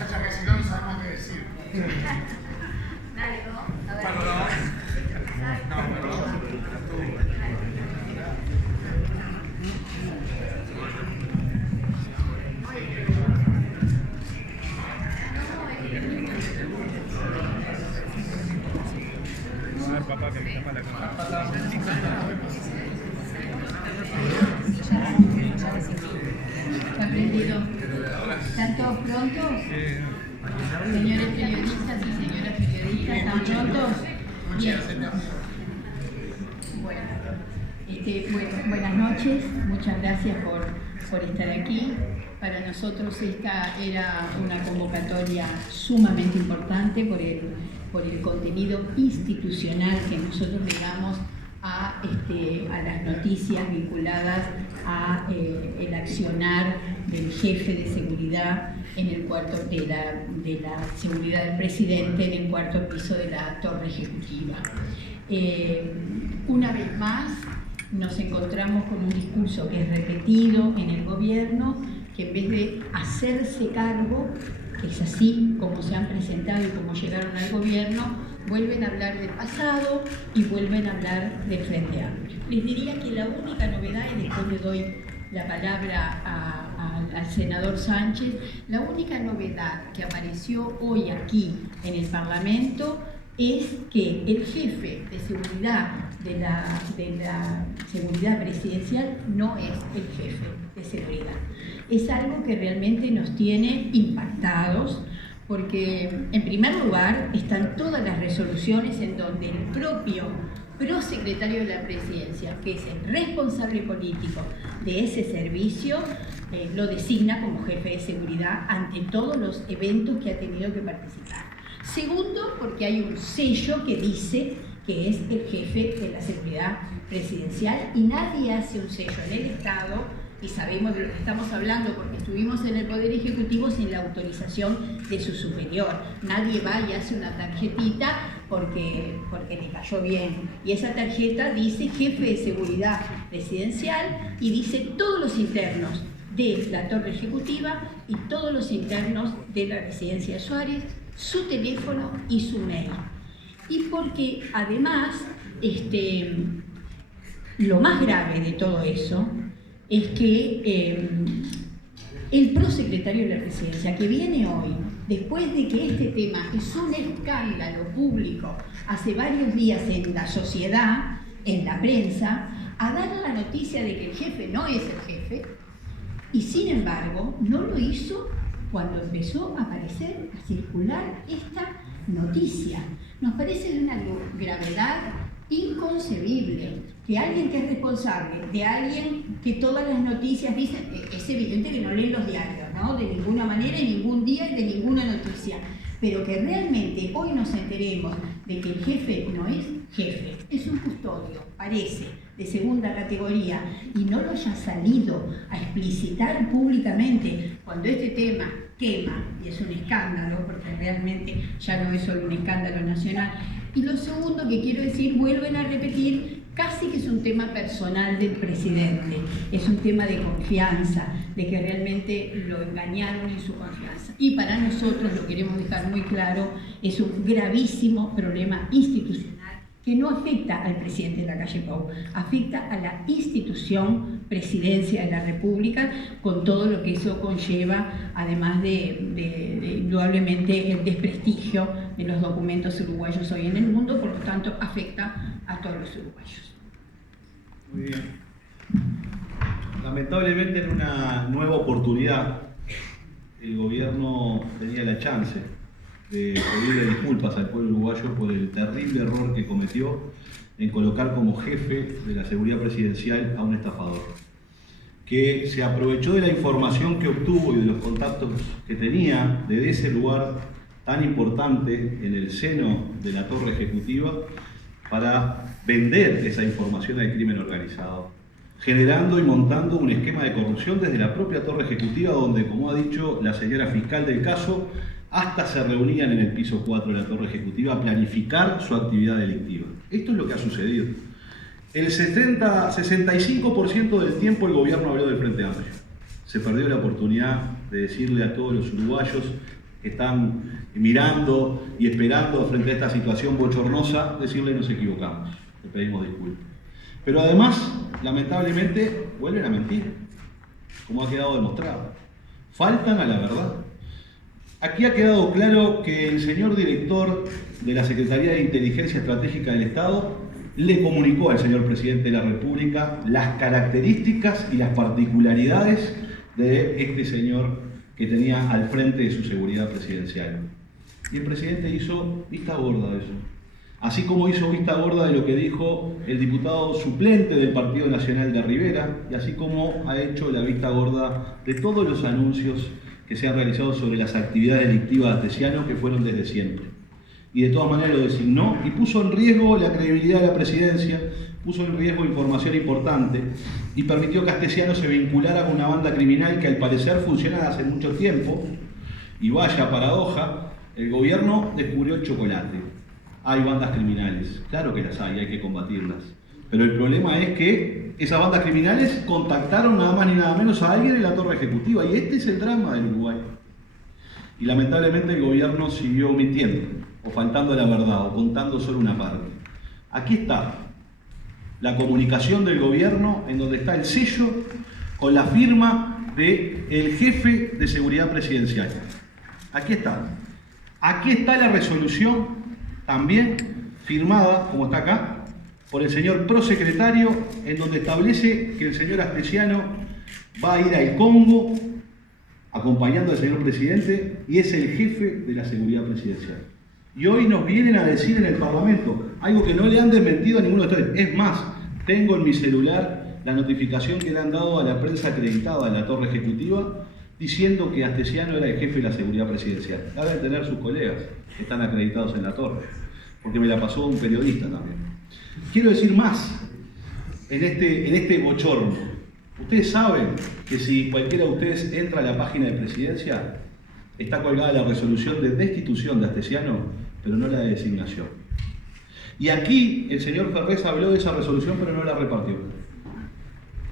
Hasta que si no, no sabemos qué decir. Dale, ¿no? A ver. Papá, que le tapa la cámara. ¿Está prendido? ¿Están todos prontos? Señores periodistas y señoras periodistas, ¿están prontos? Bien. Bueno, buenas noches, muchas gracias por estar aquí. Para nosotros esta era una convocatoria sumamente importante por el contenido institucional que nosotros le damos a las noticias vinculadas a el accionar del jefe de seguridad en el cuarto de la seguridad del presidente en el cuarto piso de la torre ejecutiva. Una vez más nos encontramos con un discurso que es repetido en el gobierno, que en vez de hacerse cargo, es así como se han presentado y como llegaron al gobierno, vuelven a hablar del pasado y vuelven a hablar del Frente Amplio. Les diría que la única novedad, y después le doy la palabra al senador Sánchez, la única novedad que apareció hoy aquí en el Parlamento es que el jefe de seguridad de la seguridad presidencial no es el jefe de seguridad. Es algo que realmente nos tiene impactados, porque en primer lugar están todas las resoluciones en donde el propio prosecretario de la presidencia, que es el responsable político de ese servicio, lo designa como jefe de seguridad ante todos los eventos que ha tenido que participar. Segundo, porque hay un sello que dice que es el jefe de la seguridad presidencial y nadie hace un sello en el Estado, y sabemos de lo que estamos hablando porque estuvimos en el Poder Ejecutivo sin la autorización de su superior. Nadie va y hace una tarjetita porque le cayó bien. Y esa tarjeta dice jefe de seguridad presidencial y dice todos los internos de la torre ejecutiva y todos los internos de la residencia de Suárez, su teléfono y su mail. Y porque además, lo más grave de todo eso es que el prosecretario de la presidencia que viene hoy, después de que este tema es un escándalo público hace varios días en la sociedad, en la prensa, a dar la noticia de que el jefe no es el jefe, y sin embargo no lo hizo cuando empezó a aparecer, a circular esta noticia. Nos parece de una gravedad inconcebible que alguien que es responsable de alguien que todas las noticias dicen, es evidente que no leen los diarios, ¿no? De ninguna manera, en ningún día y de ninguna noticia, pero que realmente hoy nos enteremos de que el jefe no es jefe, es un custodio, parece, de segunda categoría, y no lo haya salido a explicitar públicamente cuando este tema quema, y es un escándalo, porque realmente ya no es solo un escándalo nacional. Y lo segundo que quiero decir, vuelven a repetir, casi que es un tema personal del presidente, es un tema de confianza, de que realmente lo engañaron en su confianza. Y para nosotros, lo queremos dejar muy claro, es un gravísimo problema institucional que no afecta al presidente de la calle Pou, afecta a la institución Presidencia de la República, con todo lo que eso conlleva, además de indudablemente el desprestigio de los documentos uruguayos hoy en el mundo, por lo tanto afecta a todos los uruguayos. Muy bien. Lamentablemente en una nueva oportunidad el gobierno tenía la chance de pedirle disculpas al pueblo uruguayo por el terrible error que cometió en colocar como jefe de la seguridad presidencial a un estafador, que se aprovechó de la información que obtuvo y de los contactos que tenía desde ese lugar tan importante en el seno de la torre ejecutiva para vender esa información al crimen organizado, generando y montando un esquema de corrupción desde la propia torre ejecutiva, donde, como ha dicho la señora fiscal del caso, hasta se reunían en el piso 4 de la torre ejecutiva a planificar su actividad delictiva. Esto es lo que ha sucedido. El 65% del tiempo el gobierno habló del Frente Amplio. se perdió la oportunidad de decirle a todos los uruguayos que están mirando y esperando frente a esta situación bochornosa, decirle nos equivocamos, le pedimos disculpas. Pero además, lamentablemente, vuelven a mentir, como ha quedado demostrado. Faltan a la verdad. Aquí ha quedado claro que el señor director de la Secretaría de Inteligencia Estratégica del Estado le comunicó al señor presidente de la República las características y las particularidades de este señor que tenía al frente de su seguridad presidencial. Y el presidente hizo vista gorda de eso. Así como hizo vista gorda de lo que dijo el diputado suplente del Partido Nacional de Rivera, y así como ha hecho la vista gorda de todos los anuncios que se han realizado sobre las actividades delictivas de Astesiano, que fueron desde siempre. Y de todas maneras lo designó y puso en riesgo la credibilidad de la presidencia, puso en riesgo información importante y permitió que Astesiano se vinculara con una banda criminal que al parecer funciona hace mucho tiempo. Y vaya paradoja, el gobierno descubrió el chocolate. Hay bandas criminales, claro que las hay que combatirlas. Pero el problema es que esas bandas criminales contactaron nada más ni nada menos a alguien en la torre ejecutiva. Y este es el drama del Uruguay. Y lamentablemente el gobierno siguió mintiendo, o faltando a la verdad, o contando solo una parte. Aquí está la comunicación del gobierno, en donde está el sello con la firma del jefe de seguridad presidencial. Aquí está. Aquí está la resolución, también firmada, como está acá, por el señor prosecretario, en donde establece que el señor Astesiano va a ir al Congo acompañando al señor presidente y es el jefe de la seguridad presidencial. Y hoy nos vienen a decir en el Parlamento algo que no le han desmentido a ninguno de ustedes. Es más, tengo en mi celular la notificación que le han dado a la prensa acreditada de la torre ejecutiva diciendo que Astesiano era el jefe de la seguridad presidencial. La deben tener sus colegas que están acreditados en la torre, porque me la pasó un periodista también. Quiero decir más en este bochorno. Ustedes saben que si cualquiera de ustedes entra a la página de presidencia, está colgada la resolución de destitución de Astesiano, pero no la de designación. Y aquí el señor Ferrés habló de esa resolución, pero no la repartió.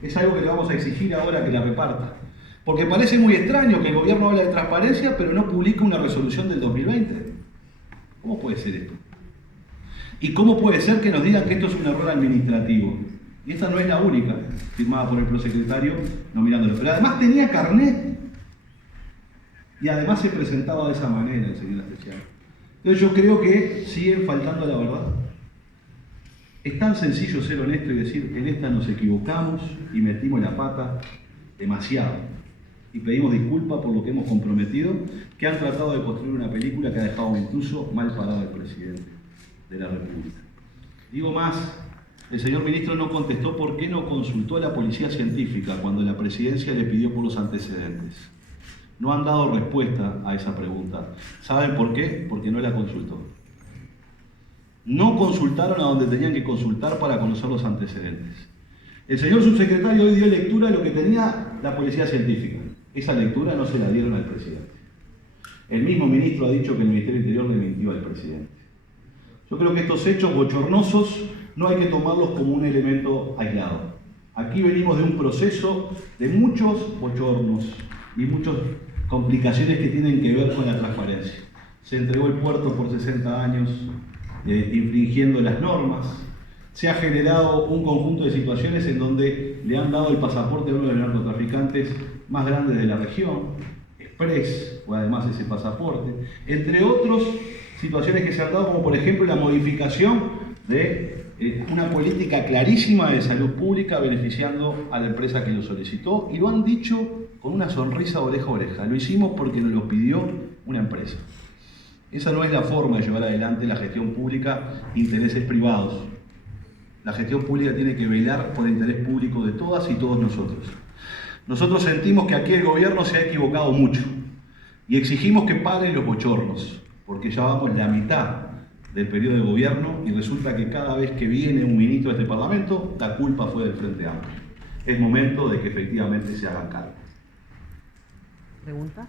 Es algo que le vamos a exigir ahora que la reparta. Porque parece muy extraño que el gobierno habla de transparencia, pero no publica una resolución del 2020. ¿Cómo puede ser esto? ¿Y cómo puede ser que nos digan que esto es un error administrativo? Y esta no es la única, firmada por el prosecretario, no mirándolo. Pero además tenía carnet. Y además se presentaba de esa manera el señor Astesiano. Entonces yo creo que siguen faltando a la verdad. Es tan sencillo ser honesto y decir, en esta nos equivocamos y metimos la pata demasiado. Y pedimos disculpas por lo que hemos comprometido, que han tratado de construir una película que ha dejado incluso mal parado al presidente de la República. Digo más, el señor ministro no contestó por qué no consultó a la policía científica cuando la presidencia le pidió por los antecedentes. No han dado respuesta a esa pregunta. ¿Saben por qué? Porque no la consultó. No consultaron a donde tenían que consultar para conocer los antecedentes. El señor subsecretario hoy dio lectura a lo que tenía la policía científica. Esa lectura no se la dieron al presidente. El mismo ministro ha dicho que el Ministerio del Interior le mintió al presidente. Yo creo que estos hechos bochornosos no hay que tomarlos como un elemento aislado. Aquí venimos de un proceso de muchos bochornos y muchas complicaciones que tienen que ver con la transparencia. Se entregó el puerto por 60 años infringiendo las normas. Se ha generado un conjunto de situaciones en donde le han dado el pasaporte a uno de los narcotraficantes más grandes de la región, Express, o además ese pasaporte, entre otras situaciones que se han dado, como por ejemplo la modificación de una política clarísima de salud pública beneficiando a la empresa que lo solicitó, y lo han dicho con una sonrisa oreja a oreja. Lo hicimos porque nos lo pidió una empresa. Esa no es la forma de llevar adelante la gestión pública, intereses privados. La gestión pública tiene que velar por el interés público de todas y todos nosotros. Nosotros sentimos que aquí el gobierno se ha equivocado mucho y exigimos que paren los bochornos, porque ya vamos la mitad del periodo de gobierno y resulta que cada vez que viene un ministro de este Parlamento, la culpa fue del Frente Amplio. Es momento de que efectivamente se hagan cargo. ¿Preguntas?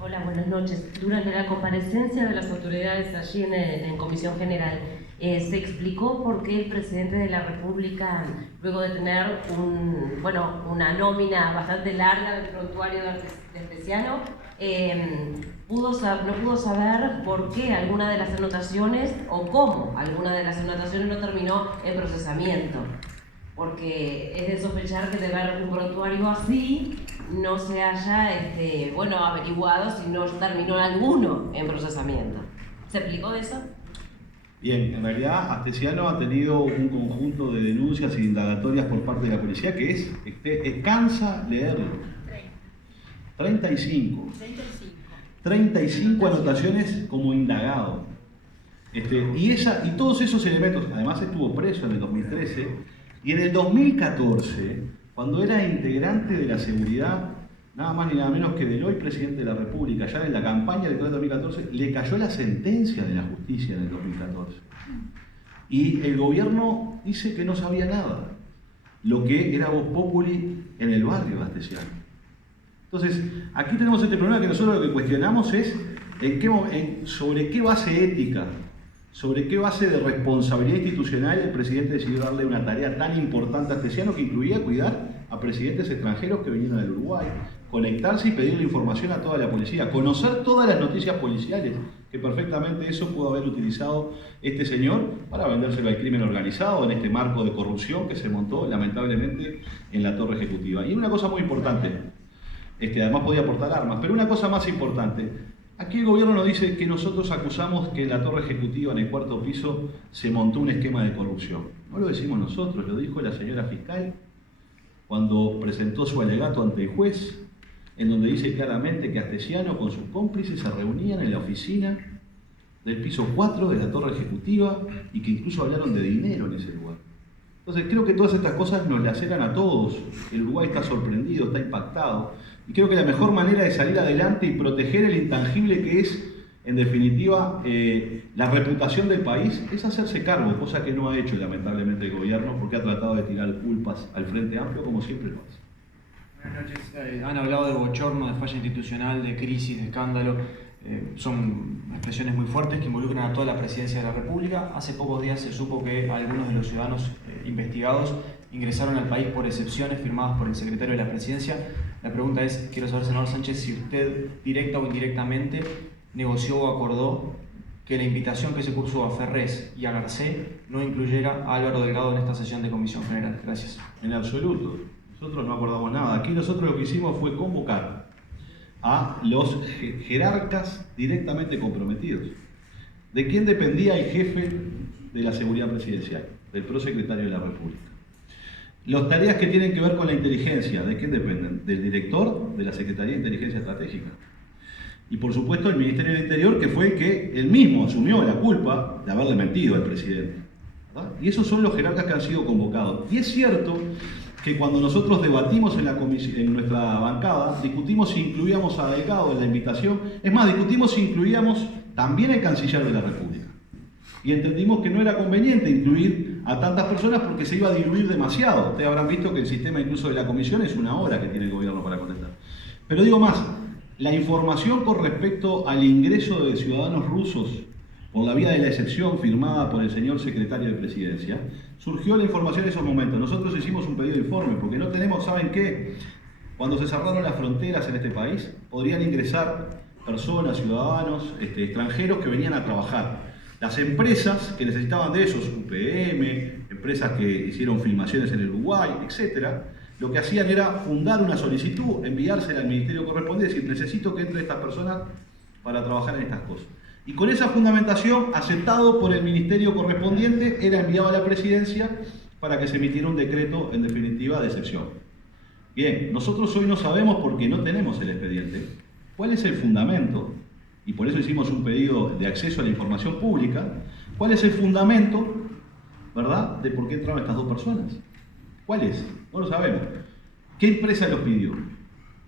Hola, buenas noches. Durante la comparecencia de las autoridades allí en Comisión General, Se explicó por qué el presidente de la República, luego de tener una nómina bastante larga del prontuario de Artesiano, no pudo saber por qué alguna de las anotaciones o cómo alguna de las anotaciones no terminó en procesamiento. Porque es de sospechar que de ver un prontuario así no se haya averiguado si no terminó alguno en procesamiento. ¿Se explicó eso? Bien, en realidad Artesiano ha tenido un conjunto de denuncias e indagatorias por parte de la policía que cansa leerlo. 35 anotaciones como indagado. Y todos esos elementos, además estuvo preso en el 2013, y en el 2014, cuando era integrante de la seguridad, nada más ni nada menos que del hoy presidente de la República, ya en la campaña electoral del 2014, le cayó la sentencia de la justicia en el 2014. Y el gobierno dice que no sabía nada, lo que era vox populi en el barrio de Artesiano. Entonces, aquí tenemos este problema que nosotros lo que cuestionamos es sobre qué base ética, sobre qué base de responsabilidad institucional el presidente decidió darle una tarea tan importante a Artesiano, que incluía cuidar a presidentes extranjeros que venían del Uruguay, conectarse y pedirle información a toda la policía, conocer todas las noticias policiales, que perfectamente eso pudo haber utilizado este señor para vendérselo al crimen organizado en este marco de corrupción que se montó lamentablemente en la torre ejecutiva. Y una cosa muy importante, además podía aportar armas, pero una cosa más importante, aquí el gobierno nos dice que nosotros acusamos que en la torre ejecutiva, en el 4º piso, se montó un esquema de corrupción. No lo decimos nosotros, lo dijo la señora fiscal cuando presentó su alegato ante el juez, en donde dice claramente que Artesiano con sus cómplices se reunían en la oficina del piso 4 de la torre ejecutiva y que incluso hablaron de dinero en ese lugar. Entonces creo que todas estas cosas nos laceran a todos. El Uruguay está sorprendido, está impactado. Y creo que la mejor manera de salir adelante y proteger el intangible que es, en definitiva, la reputación del país, es hacerse cargo, cosa que no ha hecho lamentablemente el gobierno, porque ha tratado de tirar culpas al Frente Amplio como siempre lo hace. Buenas noches. Han hablado de bochorno, de falla institucional, de crisis, de escándalo. Son expresiones muy fuertes que involucran a toda la presidencia de la República. Hace pocos días se supo que algunos de los ciudadanos investigados ingresaron al país por excepciones firmadas por el secretario de la presidencia. La pregunta es, quiero saber, senador Sánchez, si usted directa o indirectamente negoció o acordó que la invitación que se cursó a Ferrés y a Garcé no incluyera a Álvaro Delgado en esta sesión de Comisión General. Gracias. En absoluto. Nosotros no acordamos nada. Aquí nosotros lo que hicimos fue convocar a los jerarcas directamente comprometidos. ¿De quién dependía el jefe de la seguridad presidencial? Del prosecretario de la República. Las tareas que tienen que ver con la inteligencia, ¿de quién dependen? Del director de la Secretaría de Inteligencia Estratégica. Y por supuesto el Ministerio del Interior, que fue el que él mismo asumió la culpa de haberle mentido al presidente, ¿verdad? Y esos son los jerarcas que han sido convocados. Y es cierto que cuando nosotros debatimos en nuestra bancada, discutimos si incluíamos a Delgado en la invitación. Es más, discutimos si incluíamos también al canciller de la República. Y entendimos que no era conveniente incluir a tantas personas porque se iba a diluir demasiado. Ustedes habrán visto que el sistema incluso de la comisión es 1 hora que tiene el gobierno para contestar. Pero digo más, la información con respecto al ingreso de ciudadanos rusos por la vía de la excepción firmada por el señor secretario de Presidencia, surgió la información en esos momentos. Nosotros hicimos un pedido de informe porque no tenemos, ¿saben qué? Cuando se cerraron las fronteras en este país, podrían ingresar personas, ciudadanos, extranjeros que venían a trabajar. Las empresas que necesitaban de esos, UPM, empresas que hicieron filmaciones en el Uruguay, etc., lo que hacían era fundar una solicitud, enviársela al ministerio correspondiente y decir, necesito que entre estas personas para trabajar en estas cosas. Y con esa fundamentación, aceptado por el ministerio correspondiente, era enviado a la presidencia para que se emitiera un decreto, en definitiva, de excepción. Bien, nosotros hoy no sabemos, porque no tenemos el expediente, cuál es el fundamento, y por eso hicimos un pedido de acceso a la información pública, cuál es el fundamento, ¿verdad?, de por qué entraron estas 2 personas. ¿Cuál es? No lo sabemos. ¿Qué empresa los pidió?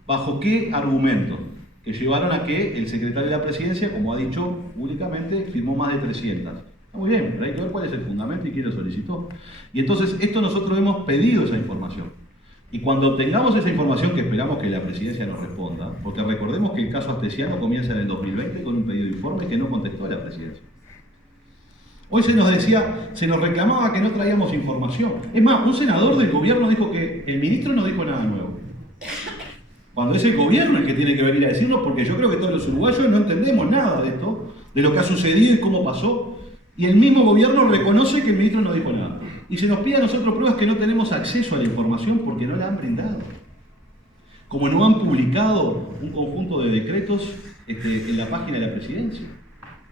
¿Bajo qué argumento? Que llevaron a que el secretario de la presidencia, como ha dicho públicamente, firmó más de 300. Está muy bien, pero hay que ver cuál es el fundamento y quién lo solicitó. Y entonces, esto nosotros hemos pedido esa información. Y cuando obtengamos esa información, que esperamos que la presidencia nos responda, porque recordemos que el caso Artesiano comienza en el 2020 con un pedido de informe que no contestó a la presidencia. Hoy se nos reclamaba que no traíamos información. Es más, un senador del gobierno dijo que el ministro no dijo nada nuevo. Cuando es el gobierno el que tiene que venir a decirnos, porque yo creo que todos los uruguayos no entendemos nada de esto, de lo que ha sucedido y cómo pasó. Y el mismo gobierno reconoce que el ministro no dijo nada. Y se nos pide a nosotros pruebas que no tenemos acceso a la información porque no la han brindado. Como no han publicado un conjunto de decretos en la página de la presidencia.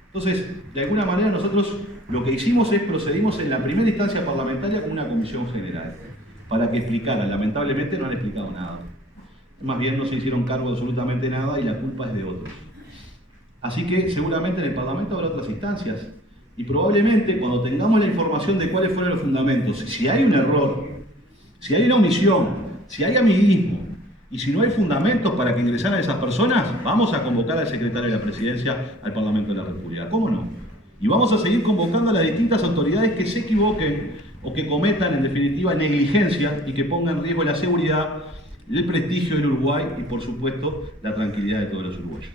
Entonces, de alguna manera nosotros lo que hicimos es procedimos en la primera instancia parlamentaria con una comisión general para que explicaran. Lamentablemente no han explicado nada. Más bien no se hicieron cargo de absolutamente nada y la culpa es de otros. Así que seguramente en el Parlamento habrá otras instancias y probablemente cuando tengamos la información de cuáles fueron los fundamentos, si hay un error, si hay una omisión, si hay amiguismo y si no hay fundamentos para que ingresaran esas personas, vamos a convocar al secretario de la Presidencia al Parlamento de la República. ¿Cómo no? Y vamos a seguir convocando a las distintas autoridades que se equivoquen o que cometan en definitiva negligencia y que pongan en riesgo la seguridad, el prestigio del Uruguay y por supuesto la tranquilidad de todos los uruguayos.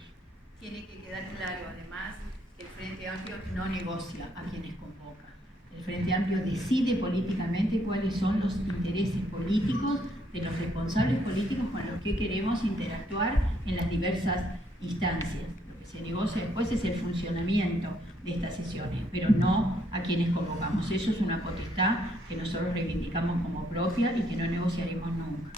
Tiene que quedar claro además que el Frente Amplio no negocia a quienes convoca. El Frente Amplio decide políticamente cuáles son los intereses políticos de los responsables políticos con los que queremos interactuar en las diversas instancias. Lo que se negocia después es el funcionamiento de estas sesiones, pero no a quienes convocamos. Eso es una potestad que nosotros reivindicamos como propia y que no negociaremos nunca.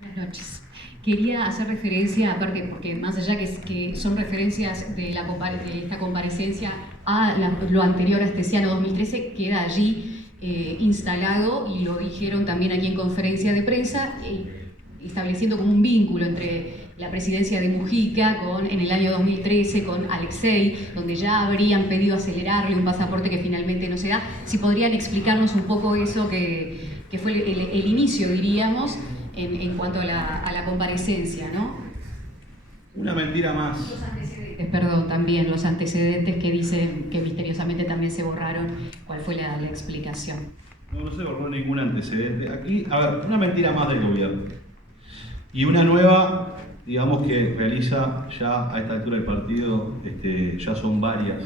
Buenas noches. Quería hacer referencia, aparte, porque más allá que son referencias de esta comparecencia a lo anterior a Astesiano 2013, queda allí instalado, y lo dijeron también aquí en conferencia de prensa, estableciendo como un vínculo entre la presidencia de Mujica en el año 2013 con Alexei, donde ya habrían pedido acelerarle un pasaporte que finalmente no se da. Si podrían explicarnos un poco eso, que fue el inicio, diríamos, en cuanto a la comparecencia, ¿no? Una mentira más. Los antecedentes, perdón, también los antecedentes que dicen que misteriosamente también se borraron. ¿Cuál fue la explicación? No se borró ningún antecedente. Aquí, a ver, una mentira más del gobierno. Y una nueva, digamos, que realiza ya a esta altura del partido, ya son varias,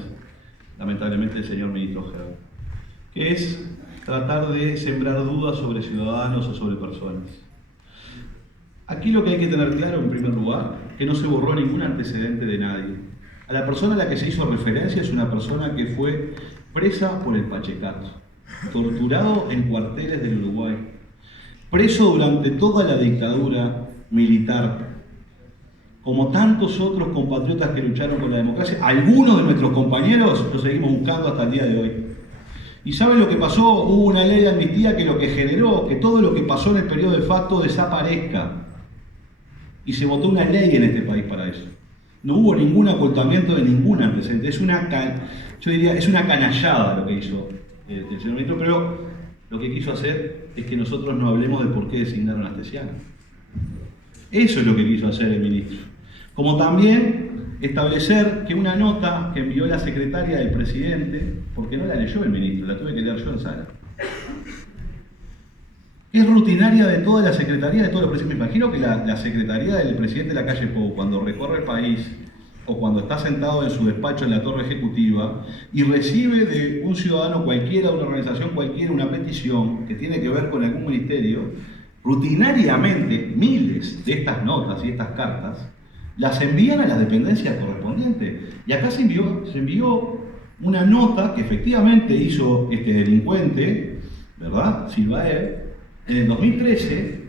lamentablemente, el señor ministro Gerardo, que es tratar de sembrar dudas sobre ciudadanos o sobre personas. Aquí lo que hay que tener claro, en primer lugar, que no se borró ningún antecedente de nadie. A la persona a la que se hizo referencia es una persona que fue presa por el Pachecato, torturado en cuarteles del Uruguay, preso durante toda la dictadura militar, como tantos otros compatriotas que lucharon por la democracia. Algunos de nuestros compañeros los seguimos buscando hasta el día de hoy. ¿Y saben lo que pasó? Hubo una ley de amnistía que lo que generó que todo lo que pasó en el periodo de facto desaparezca. Y se votó una ley en este país para eso. No hubo ningún ocultamiento de ningún antecedente. Yo diría, es una canallada lo que hizo el señor ministro, pero lo que quiso hacer es que nosotros no hablemos de por qué designaron a Astesiano. Eso es lo que quiso hacer el ministro. Como también establecer que una nota que envió la secretaria del presidente, porque no la leyó el ministro, la tuve que leer yo en sala, es rutinaria de toda la secretaría, de todos los presidentes. Me imagino que la secretaría del presidente de la calle Pou, cuando recorre el país o cuando está sentado en su despacho en la torre ejecutiva y recibe de un ciudadano cualquiera, de una organización cualquiera, una petición que tiene que ver con algún ministerio, rutinariamente miles de estas notas y estas cartas las envían a las dependencias correspondientes. Y acá se envió una nota que efectivamente hizo este delincuente, ¿verdad? Silvaer, en el 2013,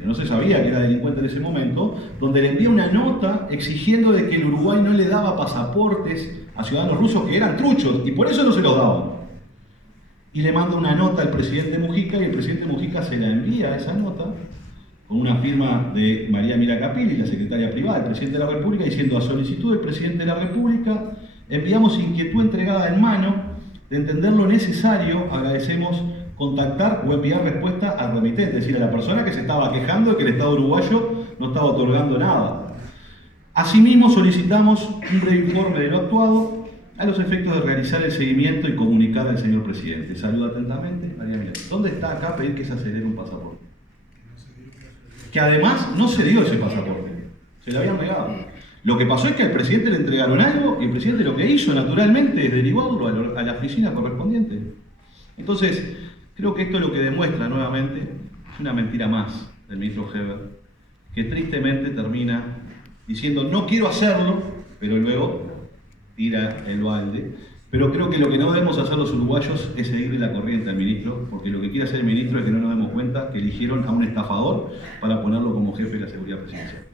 que no se sabía que era delincuente en ese momento, donde le envía una nota exigiendo de que el Uruguay no le daba pasaportes a ciudadanos rusos que eran truchos, y por eso no se los daban. Y le manda una nota al presidente Mujica, y el presidente Mujica se la envía esa nota, con una firma de María Mira Capilli, la secretaria privada del presidente de la República, diciendo: a solicitud del presidente de la República, enviamos inquietud entregada en mano, de entender lo necesario, agradecemos contactar o enviar respuesta al remitente, es decir, a la persona que se estaba quejando de que el Estado uruguayo no estaba otorgando nada. Asimismo, solicitamos un breve informe de lo actuado a los efectos de realizar el seguimiento y comunicar al señor presidente. Saluda atentamente, María Mira. ¿Dónde está acá pedir que se acelere un pasaporte? Que además no se dio ese pasaporte, se le habían negado. Lo que pasó es que al presidente le entregaron algo y el presidente lo que hizo naturalmente es derivarlo a la oficina correspondiente. Entonces, creo que esto lo que demuestra nuevamente es una mentira más del ministro Heber, que tristemente termina diciendo no quiero hacerlo, pero luego tira el balde. Pero creo que lo que no debemos hacer los uruguayos es seguirle la corriente al ministro, porque lo que quiere hacer el ministro es que no nos demos cuenta que eligieron a un estafador para ponerlo como jefe de la seguridad presidencial.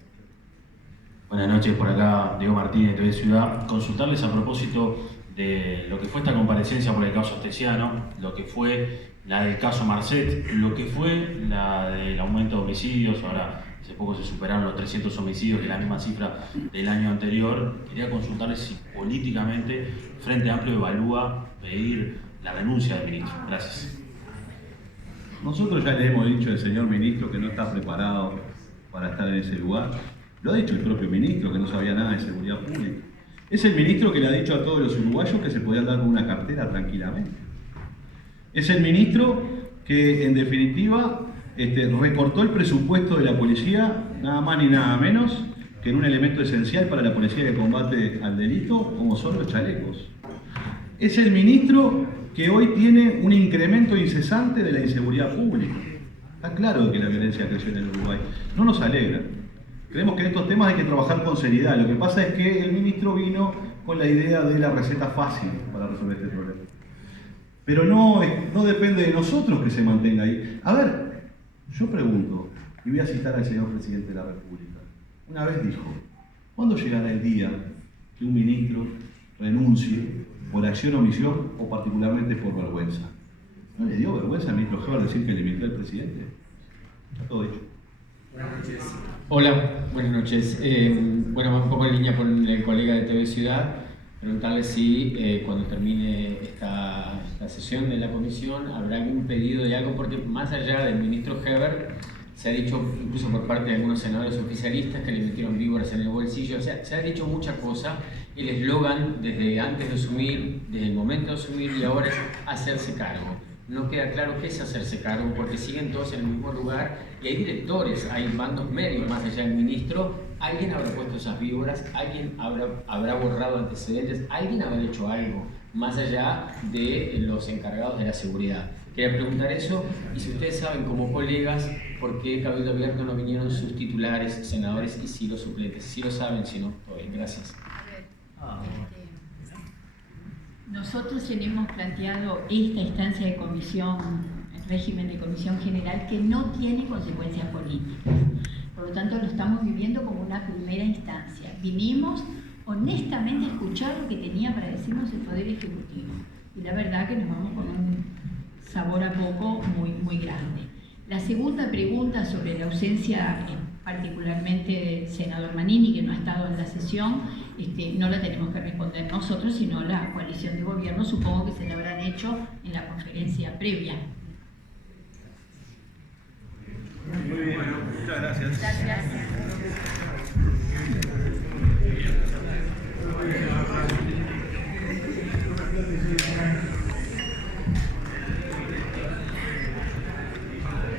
Buenas noches, por acá Diego Martínez, TV Ciudad. Consultarles a propósito de lo que fue esta comparecencia por el caso Astesiano, lo que fue la del caso Marcet, lo que fue la del aumento de homicidios. Ahora hace poco se superaron los 300 homicidios, que es la misma cifra del año anterior. Quería consultarles si políticamente Frente Amplio evalúa pedir la renuncia del ministro. Gracias. Nosotros ya le hemos dicho al señor ministro que no está preparado para estar en ese lugar. Lo ha dicho el propio ministro, que no sabía nada de seguridad pública. Es el ministro que le ha dicho a todos los uruguayos que se podían dar con una cartera tranquilamente. Es el ministro que, en definitiva, recortó el presupuesto de la policía, nada más ni nada menos, que en un elemento esencial para la policía de combate al delito, como son los chalecos. Es el ministro que hoy tiene un incremento incesante de la inseguridad pública. Está claro que la violencia creció en el Uruguay. No nos alegra. Creemos que en estos temas hay que trabajar con seriedad. Lo que pasa es que el ministro vino con la idea de la receta fácil para resolver este problema. Pero no depende de nosotros que se mantenga ahí. A ver, yo pregunto, y voy a citar al señor presidente de la República. Una vez dijo, ¿cuándo llegará el día que un ministro renuncie por acción o omisión o particularmente por vergüenza? ¿No le dio vergüenza al ministro Heber decir que le mintió al presidente? Está todo dicho. Buenas noches. Hola, buenas noches. Bueno, un poco en línea con el colega de TV Ciudad, preguntarle si cuando termine esta sesión de la comisión habrá algún pedido de algo, porque más allá del ministro Heber, se ha dicho, incluso por parte de algunos senadores oficialistas, que le metieron víboras en el bolsillo. O sea, se ha dicho mucha cosa. El eslogan desde antes de asumir, desde el momento de asumir y ahora es hacerse cargo. No queda claro qué es hacerse cargo, porque siguen todos en el mismo lugar y hay directores, hay bandos medios más allá del ministro. Alguien habrá puesto esas víboras, alguien habrá borrado antecedentes, alguien habrá hecho algo más allá de los encargados de la seguridad. Quería preguntar eso, y si ustedes saben como colegas por qué Cabildo Abierto no vinieron sus titulares, senadores y sí los suplentes. Si lo saben, si no, todo bien, gracias. Nosotros tenemos planteado esta instancia de comisión, el régimen de comisión general, que no tiene consecuencias políticas. Por lo tanto, lo estamos viviendo como una primera instancia. Vinimos honestamente a escuchar lo que tenía para decirnos el Poder Ejecutivo. Y la verdad que nos vamos con un sabor a poco muy grande. La segunda pregunta sobre la ausencia, particularmente del senador Manini, que no ha estado en la sesión, no la tenemos que responder nosotros, sino la coalición de gobierno. Supongo que se la habrán hecho en la conferencia previa. Muy bien, muchas gracias. Gracias.